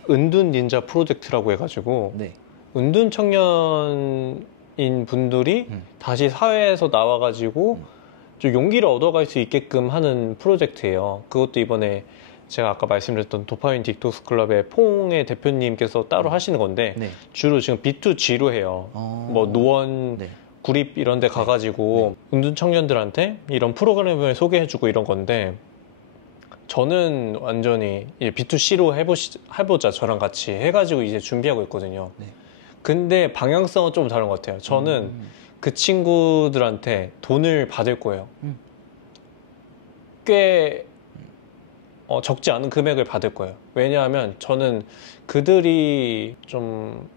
은둔 닌자 프로젝트라고 해가지고 네. 은둔 청년인 분들이 다시 사회에서 나와가지고 좀 용기를 얻어갈 수 있게끔 하는 프로젝트예요. 그것도 이번에 제가 아까 말씀드렸던 도파민 딕톡스 클럽의 퐁의 대표님께서 따로 하시는 건데 네. 주로 지금 B2G로 해요. 뭐 노원, 네. 구립 이런 데 가가지고 은둔 청년들한테 이런 프로그램을 소개해주고 이런 건데 저는 완전히 이제 B2C로 해보자 저랑 같이 해가지고 이제 준비하고 있거든요. 네. 근데 방향성은 좀 다른 것 같아요. 저는 그 친구들한테 돈을 받을 거예요. 꽤 적지 않은 금액을 받을 거예요. 왜냐하면 저는 그들이 좀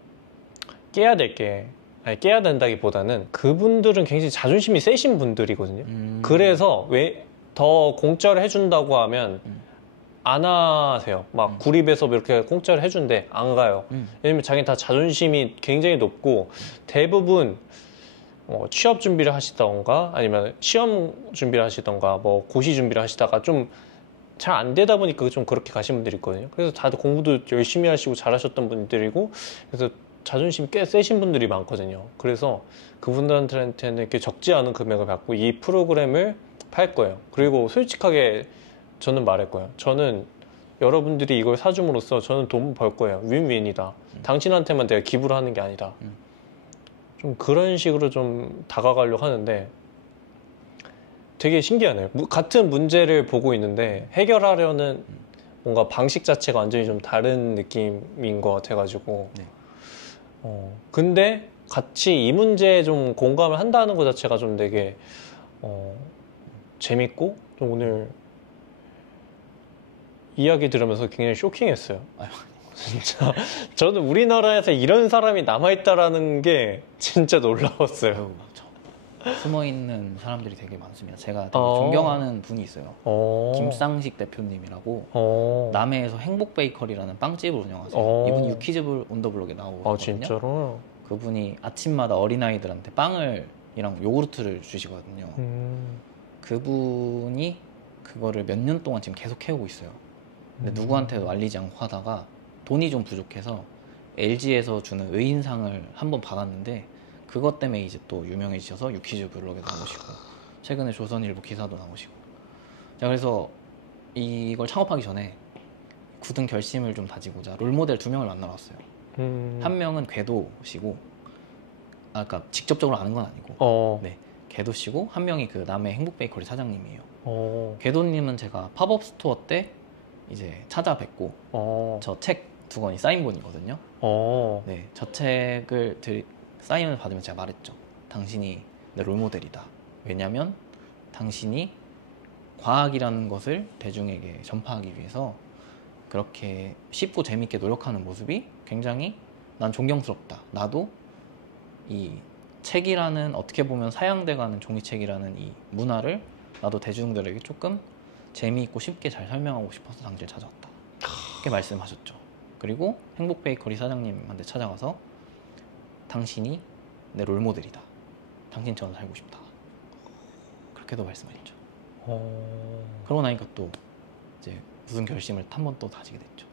깨야 될 게, 아니 깨야 된다기보다는 그분들은 굉장히 자존심이 세신 분들이거든요. 그래서 왜 더 공짜로 해준다고 하면 안 하세요. 막 구립에서 이렇게 공짜로 해준대 안 가요. 왜냐면 자기는 다 자존심이 굉장히 높고 대부분 취업 준비를 하시던가 아니면 시험 준비를 하시던가 뭐 고시 준비를 하시다가 좀 잘 안 되다 보니까 좀 그렇게 가신 분들이 있거든요. 그래서 다들 공부도 열심히 하시고 잘하셨던 분들이고 그래서 자존심이 꽤 세신 분들이 많거든요. 그래서 그분들한테는 이렇게 적지 않은 금액을 받고 이 프로그램을 팔 거예요. 그리고 솔직하게 저는 말할 거예요. 저는 여러분들이 이걸 사줌으로써 저는 돈 벌 거예요. 윈윈이다. 당신한테만 내가 기부를 하는 게 아니다. 좀 그런 식으로 좀 다가가려고 하는데 되게 신기하네요. 같은 문제를 보고 있는데 해결하려는 뭔가 방식 자체가 완전히 좀 다른 느낌인 것 같아가지고 네. 근데 같이 이 문제에 좀 공감을 한다는 것 자체가 좀 되게 재밌고 좀 오늘 이야기 들으면서 굉장히 쇼킹했어요. 아유. 진짜 저는 우리나라에서 이런 사람이 남아있다라는 게 진짜 놀라웠어요. 숨어있는 사람들이 되게 많습니다. 제가 되게 존경하는 분이 있어요. 김상식 대표님이라고 남해에서 행복베이커리라는 빵집을 운영하세요. 이분이 유퀴즈블 온더블록에 나오거든요. 진짜로? 그분이 아침마다 어린아이들한테 빵을 이랑 요구르트를 주시거든요. 그분이 그거를 몇 년 동안 지금 계속 해오고 있어요. 근데 누구한테도 알리지 않고 하다가 돈이 좀 부족해서 LG에서 주는 의인상을 한번 받았는데 그것 때문에 이제 또 유명해지셔서 유퀴즈 블록에 나오시고 최근에 조선일보 기사도 나오시고 제가 그래서 이걸 창업하기 전에 굳은 결심을 좀 다지고자 롤모델 2명을 만나러 왔어요. 한 명은 궤도시고 그러니까 직접적으로 아는 건 아니고 네, 궤도시고 한 명이 그 남해 행복베이커리 사장님이에요. 궤도님은 제가 팝업 스토어 때 이제 찾아뵙고 저 책 2권이 사인본이거든요. 네, 저 책을 사인을 받으면 제가 말했죠. 당신이 내 롤모델이다. 왜냐면 당신이 과학이라는 것을 대중에게 전파하기 위해서 그렇게 쉽고 재밌게 노력하는 모습이 굉장히 난 존경스럽다. 나도 이 책이라는 어떻게 보면 사양돼가는 종이책이라는 이 문화를 나도 대중들에게 조금 재미있고 쉽게 잘 설명하고 싶어서 당신을 찾아왔다. 그렇게 말씀하셨죠. 그리고 행복베이커리 사장님한테 찾아가서 당신이 내 롤모델이다. 당신처럼 살고 싶다. 그렇게도 말씀하셨죠. 그러고 나니까 또 이제 무슨 결심을 한 번 또 다지게 됐죠.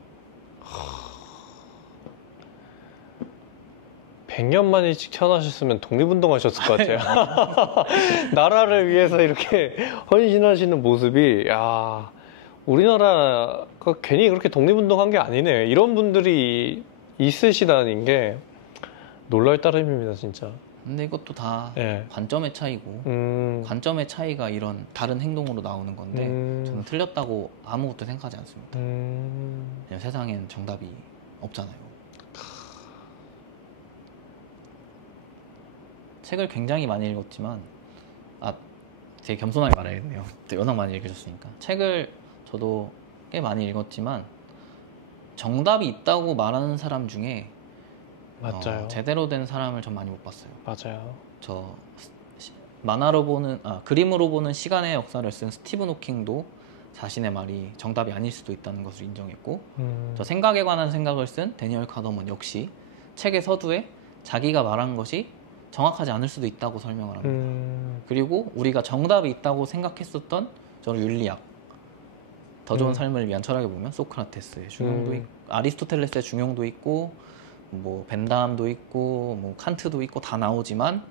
100년 만에 일찍 태어나셨으면 독립운동 하셨을 것 같아요. 나라를 위해서 이렇게 헌신하시는 모습이, 야, 우리나라가 괜히 그렇게 독립운동한 게 아니네. 이런 분들이 있으시다는 게 놀랄 따름입니다, 진짜. 근데 이것도 다 네. 관점의 차이고 관점의 차이가 이런 다른 행동으로 나오는 건데 저는 틀렸다고 아무것도 생각하지 않습니다. 그냥 세상엔 정답이 없잖아요. 책을 굉장히 많이 읽었지만 되게 겸손하게 말해야겠네요. 워낙 많이 읽으셨으니까. 책을 저도 꽤 많이 읽었지만 정답이 있다고 말하는 사람 중에 맞아요. 제대로 된 사람을 전 많이 못 봤어요. 맞아요. 저 만화로 보는 그림으로 보는 시간의 역사를 쓴 스티븐 호킹도 자신의 말이 정답이 아닐 수도 있다는 것을 인정했고 저 생각에 관한 생각을 쓴 데니얼 카더먼 역시 책의 서두에 자기가 말한 것이 정확하지 않을 수도 있다고 설명을 합니다. 그리고 우리가 정답이 있다고 생각했었던 저 윤리학, 더 좋은 삶을 위한 철학에 보면 소크라테스의 중용도 있고 아리스토텔레스의 중용도 있고 뭐 벤담도 있고 뭐 칸트도 있고 다 나오지만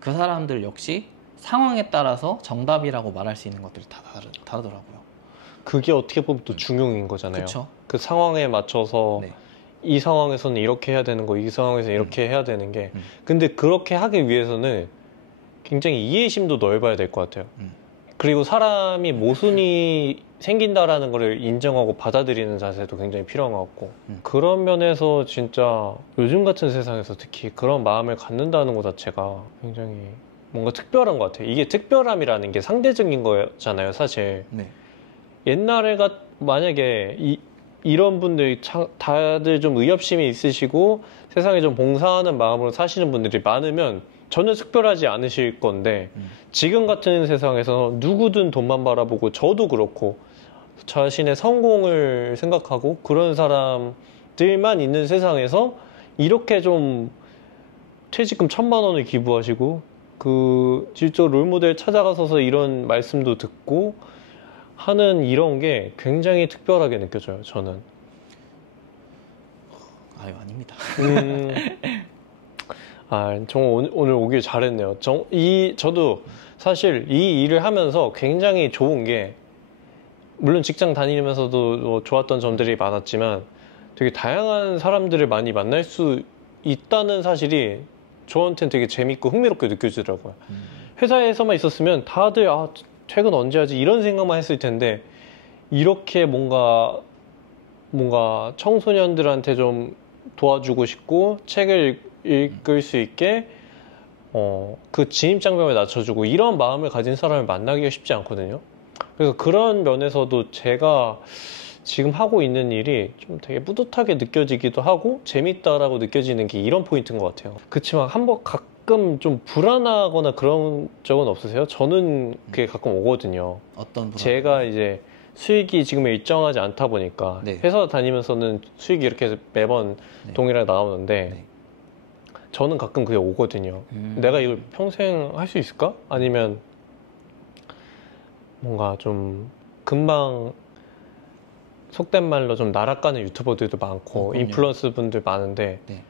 그 사람들 역시 상황에 따라서 정답이라고 말할 수 있는 것들이 다 다르더라고요. 그게 어떻게 보면 또 중용인 거잖아요. 그쵸? 그 상황에 맞춰서 네. 이 상황에서는 이렇게 해야 되는 거, 이 상황에서는 이렇게 해야 되는 게 근데 그렇게 하기 위해서는 굉장히 이해심도 넓어야 될 것 같아요. 그리고 사람이 모순이 생긴다라는 걸 인정하고 받아들이는 자세도 굉장히 필요한 것 같고 그런 면에서 진짜 요즘 같은 세상에서 특히 그런 마음을 갖는다는 것 자체가 굉장히 뭔가 특별한 것 같아요. 이게 특별함이라는 게 상대적인 거잖아요, 사실. 네. 옛날에 만약에 이런 분들이 다들 좀 의협심이 있으시고 세상에 좀 봉사하는 마음으로 사시는 분들이 많으면 전혀 특별하지 않으실 건데 지금 같은 세상에서 누구든 돈만 바라보고 저도 그렇고 자신의 성공을 생각하고 그런 사람들만 있는 세상에서 이렇게 좀 퇴직금 1,000만 원을 기부하시고 그 실제 롤모델 찾아가서 이런 말씀도 듣고 하는 이런 게 굉장히 특별하게 느껴져요, 저는. 아유, 아닙니다. 정말 오늘 오길 잘했네요. 저도 사실 이 일을 하면서 굉장히 좋은 게, 물론 직장 다니면서도 뭐 좋았던 점들이 많았지만 되게 다양한 사람들을 많이 만날 수 있다는 사실이 저한테는 되게 재밌고 흥미롭게 느껴지더라고요. 회사에서만 있었으면 다들 퇴근 언제 하지? 이런 생각만 했을 텐데 이렇게 뭔가 청소년들한테 좀 도와주고 싶고 책을 읽을 수 있게 그 진입장벽을 낮춰주고 이런 마음을 가진 사람을 만나기가 쉽지 않거든요. 그래서 그런 면에서도 제가 지금 하고 있는 일이 좀 되게 뿌듯하게 느껴지기도 하고 재밌다라고 느껴지는 게 이런 포인트인 것 같아요. 그렇지만 한번 가끔 좀 불안하거나 그런 적은 없으세요? 저는 그게 가끔 오거든요. 어떤 불안? 제가 이제 수익이 지금 일정하지 않다 보니까 네. 회사 다니면서는 수익이 이렇게 매번 네. 동일하게 나오는데 네. 저는 가끔 그게 오거든요. 내가 이걸 평생 할 수 있을까? 아니면 뭔가 좀 금방 속된 말로 좀 날아가는 유튜버들도 많고 인플루언서 분들 많은데 네.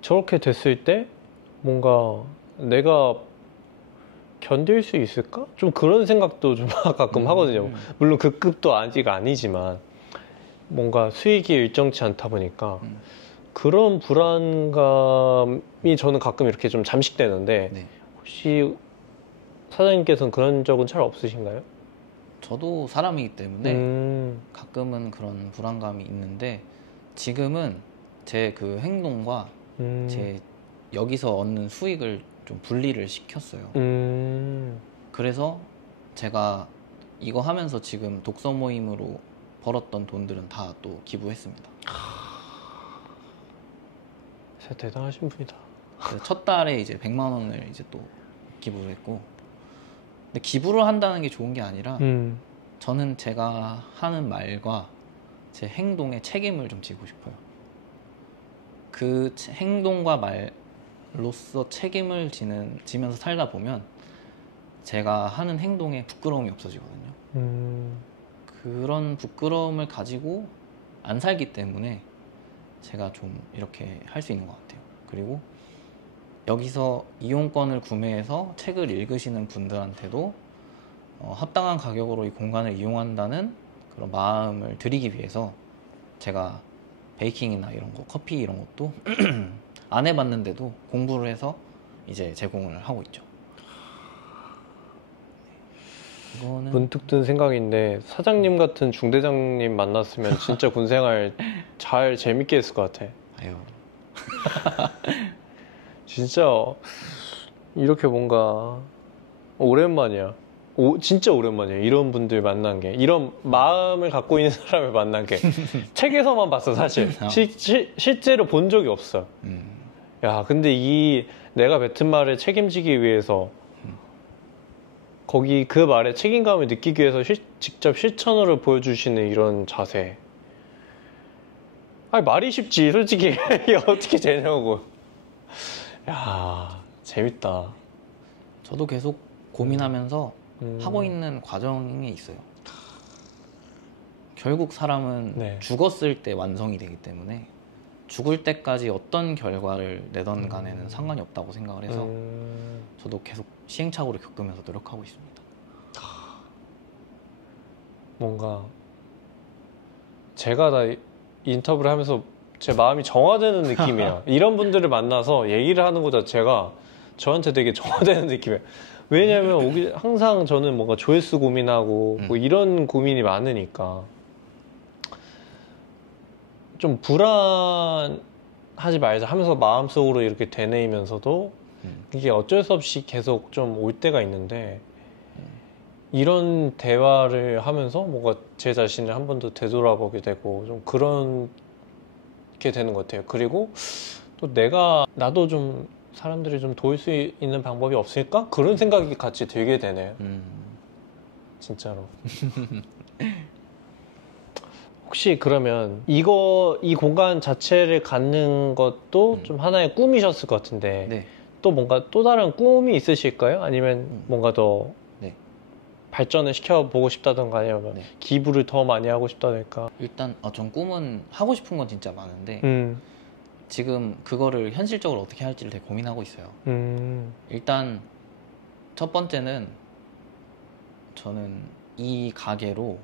저렇게 됐을 때 뭔가 내가 견딜 수 있을까? 좀 그런 생각도 좀 가끔 하거든요. 물론 그 급도 아직 아니지만 뭔가 수익이 일정치 않다 보니까 그런 불안감이 저는 가끔 이렇게 좀 잠식되는데 네. 혹시 사장님께서는 그런 적은 잘 없으신가요? 저도 사람이기 때문에 가끔은 그런 불안감이 있는데 지금은 제 그 행동과 제 여기서 얻는 수익을 좀 분리를 시켰어요. 그래서 제가 이거 하면서 지금 독서 모임으로 벌었던 돈들은 다 또 기부했습니다. 진짜 대단하신 분이다. 첫 달에 이제 100만 원을 이제 또 기부를 했고, 근데 기부를 한다는 게 좋은 게 아니라 저는 제가 하는 말과 제 행동에 책임을 좀 지고 싶어요. 그 행동과 말로서 책임을 지면서 살다 보면 제가 하는 행동에 부끄러움이 없어지거든요. 그런 부끄러움을 가지고 안 살기 때문에 제가 좀 이렇게 할 수 있는 것 같아요. 그리고 여기서 이용권을 구매해서 책을 읽으시는 분들한테도 합당한 가격으로 이 공간을 이용한다는 그런 마음을 드리기 위해서 제가 베이킹이나 이런 거, 커피 이런 것도 안 해봤는데도 공부를 해서 이제 제공을 하고 있죠. 이거는 문득 든 생각인데 사장님 같은 중대장님 만났으면 진짜 군생활 잘 재밌게 했을 것 같아. 아유, 진짜 이렇게 뭔가 오랜만이야. 진짜 오랜만이에요. 이런 분들 만난 게. 이런 마음을 갖고 있는 사람을 만난 게. 책에서만 봤어, 사실. 실제로 본 적이 없어. 야, 근데 내가 뱉은 말을 책임지기 위해서, 거기 그 말에 책임감을 느끼기 위해서 직접 실천으로 보여주시는 이런 자세. 아니, 말이 쉽지, 솔직히. 이게 어떻게 되냐고. 야, 재밌다. 저도 계속 고민하면서 하고 있는 과정이 있어요. 결국 사람은 네. 죽었을 때 완성이 되기 때문에 죽을 때까지 어떤 결과를 내던 간에는 상관이 없다고 생각을 해서 저도 계속 시행착오를 겪으면서 노력하고 있습니다. 뭔가 제가 다 인터뷰를 하면서 제 마음이 정화되는 느낌이에요. 이런 분들을 만나서 얘기를 하는 것 자체가 저한테 되게 정화되는 느낌이에요. 왜냐면 항상 저는 뭔가 조회수 고민하고 뭐 이런 고민이 많으니까 좀 불안하지 말자 하면서 마음속으로 이렇게 되뇌이면서도 이게 어쩔 수 없이 계속 좀 올 때가 있는데 이런 대화를 하면서 뭔가 제 자신을 한 번 더 되돌아보게 되고 좀 그런 게 되는 것 같아요. 그리고 또 나도 좀 사람들이 좀 도울 수 있는 방법이 없을까? 그런 생각이 같이 들게 되네요. 진짜로. 혹시 그러면 이 공간 자체를 갖는 것도 좀 하나의 꿈이셨을 것 같은데 네. 또 뭔가 또 다른 꿈이 있으실까요? 아니면 뭔가 더 네. 발전을 시켜보고 싶다던가 아니면 네. 기부를 더 많이 하고 싶다던가. 일단 전 꿈은 하고 싶은 건 진짜 많은데 지금 그거를 현실적으로 어떻게 할지를 되게 고민하고 있어요. 일단 첫 번째는 저는 이 가게로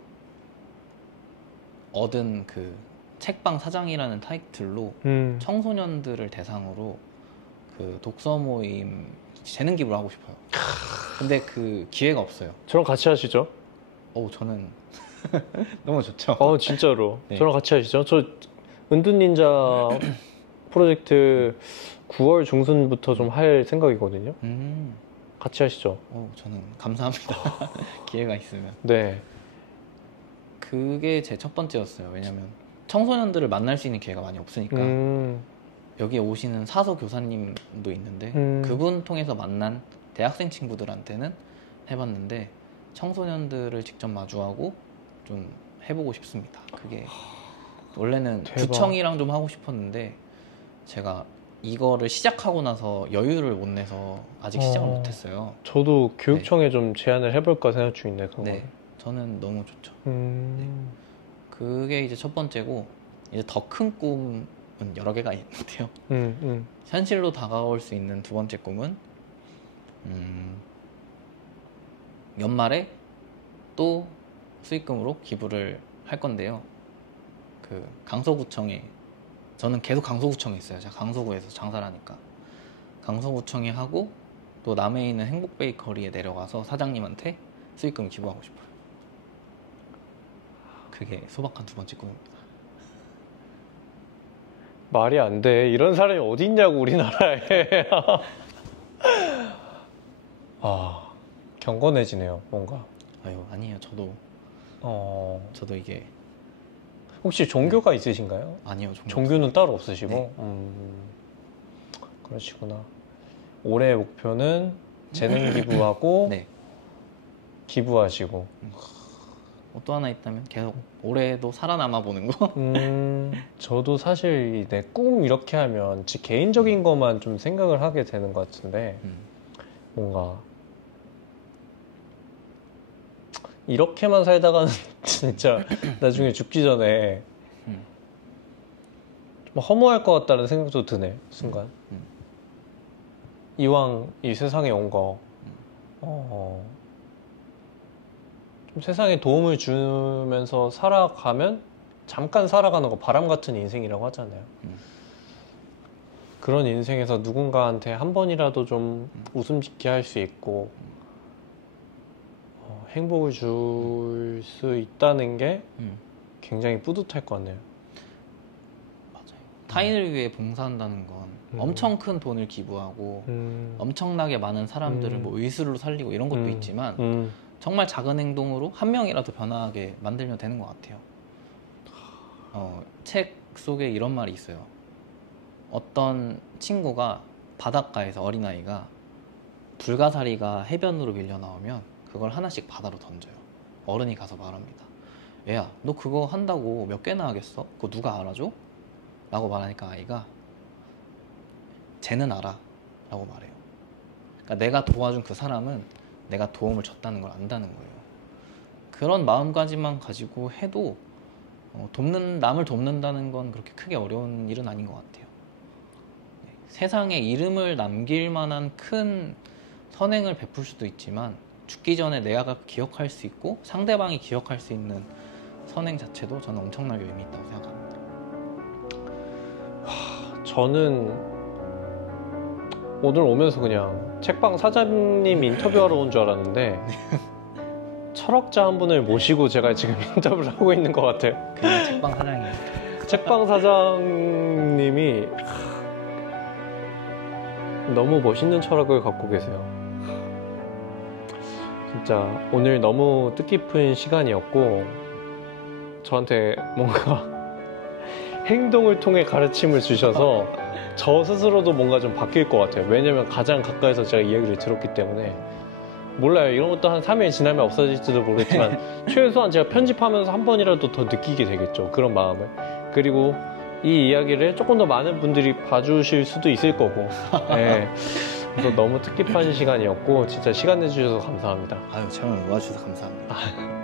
얻은 그 책방 사장이라는 타이틀로 청소년들을 대상으로 그 독서 모임 재능 기부를 하고 싶어요. 근데 그 기회가 없어요. 저랑 같이 하시죠? 저는 너무 좋죠. 진짜로. 네. 저랑 같이 하시죠? 저 은둔닌자 프로젝트 9월 중순부터 좀 할 생각이거든요. 같이 하시죠. 저는 감사합니다. 기회가 있으면. 네. 그게 제 첫 번째였어요. 왜냐면 청소년들을 만날 수 있는 기회가 많이 없으니까 여기에 오시는 사서 교사님도 있는데 그분 통해서 만난 대학생 친구들한테는 해봤는데 청소년들을 직접 마주하고 좀 해보고 싶습니다. 그게 원래는 대박. 구청이랑 좀 하고 싶었는데 제가 이거를 시작하고 나서 여유를 못 내서 아직 시작을 못했어요. 저도 교육청에 좀 제안을 해볼까 생각 중인데 그거. 네, 저는 너무 좋죠. 네. 그게 이제 첫 번째고 이제 더 큰 꿈은 여러 개가 있는데요. 현실로 다가올 수 있는 두 번째 꿈은 연말에 또 수익금으로 기부를 할 건데요. 그 강서구청에 저는 계속 강서구청에 있어요. 제가 강서구에서 장사를 하니까 강서구청에 하고 또 남해에 있는 행복베이커리에 내려가서 사장님한테 수익금 기부하고 싶어요. 그게 소박한 두 번째 꿈입니다. 말이 안 돼. 이런 사람이 어디 있냐고 우리나라에. 경건해지네요. 뭔가. 아니에요. 저도 이게 혹시 종교가 있으신가요? 아니요. 종교는 따로 없으시고. 네. 그러시구나. 올해 목표는 재능 기부하고 네. 기부하시고. 또 하나 있다면 계속 올해도 살아남아 보는 거. 저도 사실 내 꿈 이렇게 하면 제 개인적인 것만 좀 생각을 하게 되는 것 같은데 뭔가 이렇게만 살다가는 진짜 나중에 죽기 전에 좀 허무할 것 같다는 생각도 드네 순간. 이왕 이 세상에 온 거 좀 세상에 도움을 주면서 살아가면 잠깐 살아가는 거 바람 같은 인생이라고 하잖아요. 그런 인생에서 누군가한테 한 번이라도 좀 웃음 짓게 할 수 있고 행복을 줄 수 있다는 게 굉장히 뿌듯할 것 같네요. 맞아요. 타인을 위해 봉사한다는 건 엄청 큰 돈을 기부하고 엄청나게 많은 사람들을 뭐 의술로 살리고 이런 것도 있지만 정말 작은 행동으로 한 명이라도 변화하게 만들면 되는 것 같아요. 책 속에 이런 말이 있어요. 어떤 친구가 바닷가에서 어린아이가 불가사리가 해변으로 밀려 나오면 그걸 하나씩 바다로 던져요. 어른이 가서 말합니다. 얘야, 너 그거 한다고 몇 개나 하겠어? 그거 누가 알아줘? 라고 말하니까 아이가 쟤는 알아 라고 말해요. 그러니까 내가 도와준 그 사람은 내가 도움을 줬다는 걸 안다는 거예요. 그런 마음가짐만 가지고 해도 남을 돕는다는 건 그렇게 크게 어려운 일은 아닌 것 같아요. 세상에 이름을 남길 만한 큰 선행을 베풀 수도 있지만 죽기 전에 내가 기억할 수 있고 상대방이 기억할 수 있는 선행 자체도 저는 엄청나게 의미 있다고 생각합니다. 저는 오늘 오면서 그냥 책방 사장님 인터뷰하러 온 줄 알았는데 철학자 한 분을 모시고 제가 지금 인터뷰를 하고 있는 것 같아요. 그냥 책방 사장이에요. 책방 사장님이 너무 멋있는 철학을 갖고 계세요. 진짜 오늘 너무 뜻깊은 시간이었고 저한테 뭔가 행동을 통해 가르침을 주셔서 저 스스로도 뭔가 좀 바뀔 것 같아요. 왜냐면 가장 가까이서 제가 이야기를 들었기 때문에. 몰라요. 이런 것도 한 3일 지나면 없어질지도 모르겠지만 최소한 제가 편집하면서 한 번이라도 더 느끼게 되겠죠. 그런 마음을. 그리고 이 이야기를 조금 더 많은 분들이 봐주실 수도 있을 거고. 네. 그래서 너무 뜻깊은 시간이었고 진짜 시간 내주셔서 감사합니다. 아유, 저는 와주셔서 감사합니다.